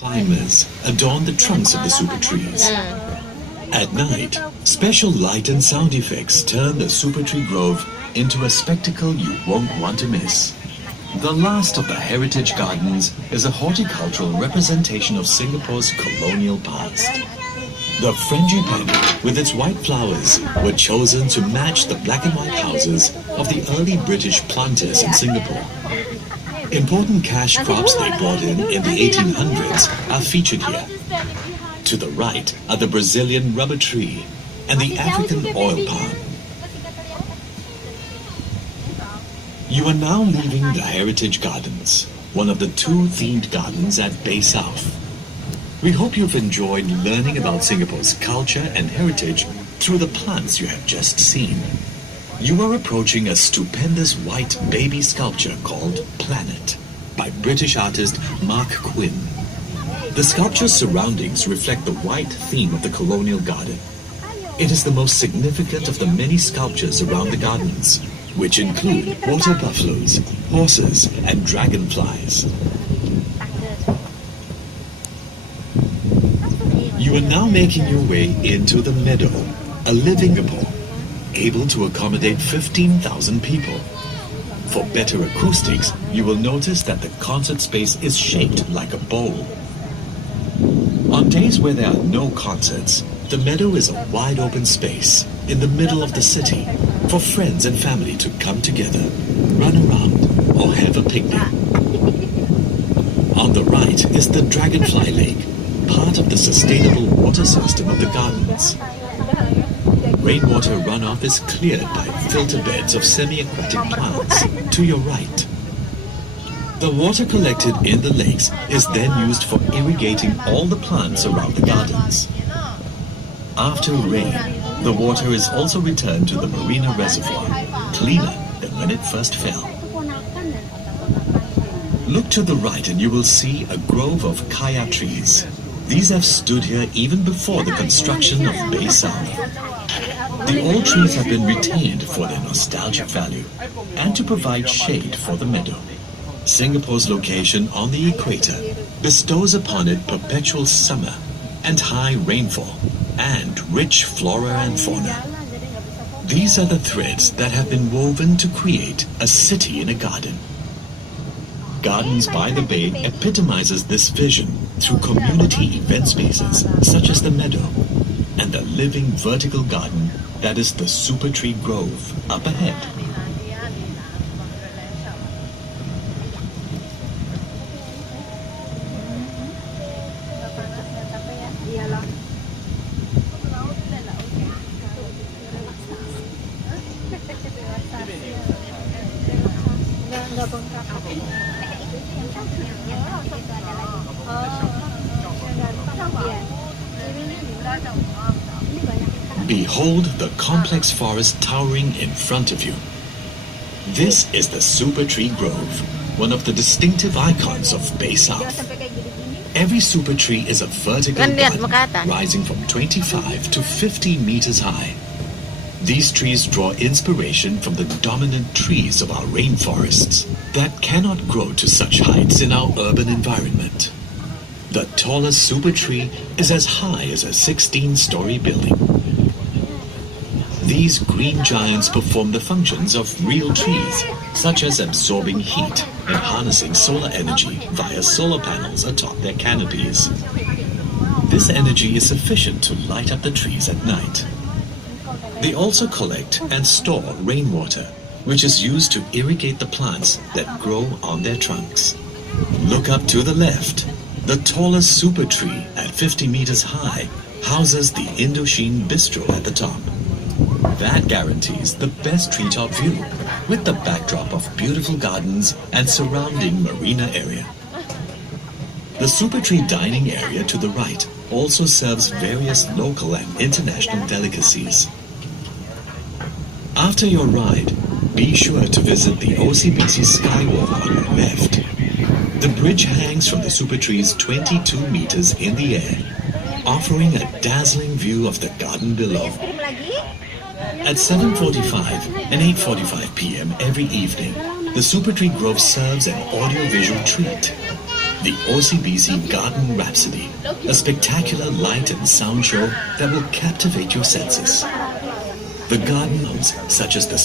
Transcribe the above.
Climbers adorn the trunks of the super trees. At night, special light and sound effects turn the super tree grove into a spectacle you won't want to miss. The last of the heritage gardens is a horticultural representation of Singapore's colonial past. The frangipani, with its white flowers, were chosen to match the black and white houses of the early British planters in Singapore. Important cash crops they brought in the 1800s are featured here. To the right are the Brazilian rubber tree and the African oil palm. You are now leaving the Heritage Gardens, one of the two themed gardens at Bay South. We hope you've enjoyed learning about Singapore's culture and heritage through the plants you have just seen. You are approaching a stupendous white baby sculpture called Planet by British artist Mark Quinn. The sculpture's surroundings reflect the white theme of the colonial garden. It is the most significant of the many sculptures around the gardens, which include water buffaloes, horses, and dragonflies. You are now making your way into the meadow, a living Singapore, able to accommodate 15,000 people. For better acoustics, you will notice that the concert space is shaped like a bowl. On days where there are no concerts, the meadow is a wide open space in the middle of the city for friends and family to come together, run around, or have a picnic. On the right is the Dragonfly Lake, part of the sustainable water system of the gardens. Rainwater runoff is cleared by filter beds of semi-aquatic plants to your right. The water collected in the lakes is then used for irrigating all the plants around the gardens. After rain, the water is also returned to the marina reservoir, cleaner than when it first fell. Look to the right and you will see a grove of kaya trees. These have stood here even before the construction of Bay South. The old trees have been retained for their nostalgic value and to provide shade for the meadow. Singapore's location on the equator bestows upon it perpetual summer and high rainfall and rich flora and fauna. These are the threads that have been woven to create a city in a garden. Gardens by the Bay epitomizes this vision through community event spaces such as the meadow and the living vertical garden that is the Super Tree Grove up ahead. Behold the complex forest towering in front of you. This is the Super Tree Grove, one of the distinctive icons of Bay South. Every super tree is a vertical garden rising from 25 to 50 meters high. These trees draw inspiration from the dominant trees of our rainforests that cannot grow to such heights in our urban environment. The tallest super tree is as high as a 16-story building. These green giants perform the functions of real trees, such as absorbing heat and harnessing solar energy via solar panels atop their canopies. This energy is sufficient to light up the trees at night. They also collect and store rainwater, which is used to irrigate the plants that grow on their trunks. Look up to the left. The tallest super tree at 50 meters high houses the Indochine Bistro at the top. That guarantees the best treetop view, with the backdrop of beautiful gardens and surrounding marina area. The Super Tree dining area to the right also serves various local and international delicacies. After your ride, be sure to visit the OCBC Skywalk on your left. The bridge hangs from the Super Tree's 22 meters in the air, offering a dazzling view of the garden below. At 7:45 and 8:45 p.m. every evening, the Super Tree Grove serves an audio-visual treat. The OCBC Garden Rhapsody, a spectacular light and sound show that will captivate your senses. The garden homes, such as the